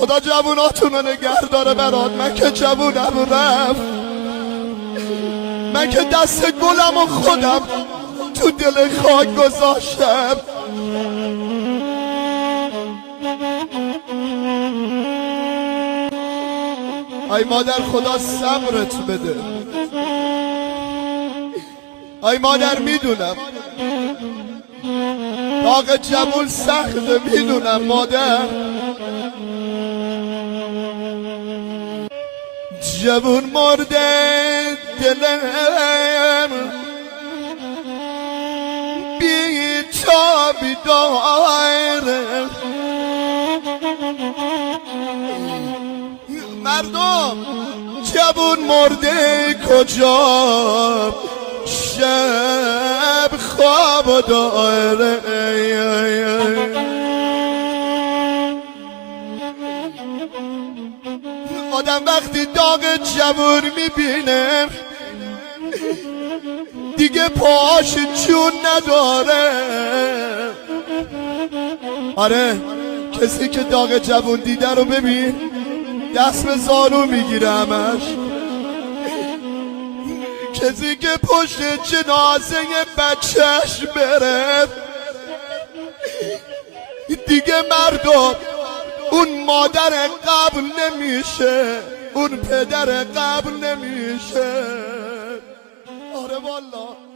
خدا جووناتون رو نگه داره برات. من که جوونم رفت، من که دست گلم و خودم تو دل خاک گذاشتم. ای مادر خدا صبرت بده. ای مادر میدونم داغ جوون سخته، میدونم مادر. جوون مرده دلم بی تابی داره. مردم جوون مرده کجا شب خواب داره. آدم وقتی داغ جوون میبینه دیگه پاش چون نداره. آره کسی که داغ جوون دیده رو ببین دست به زانو میگیره همش. کسی که پشت جنازه بچهش بره دیگه مردم اون مادر قبل نمیشه، اون پدر قبل نمیشه. آره والله.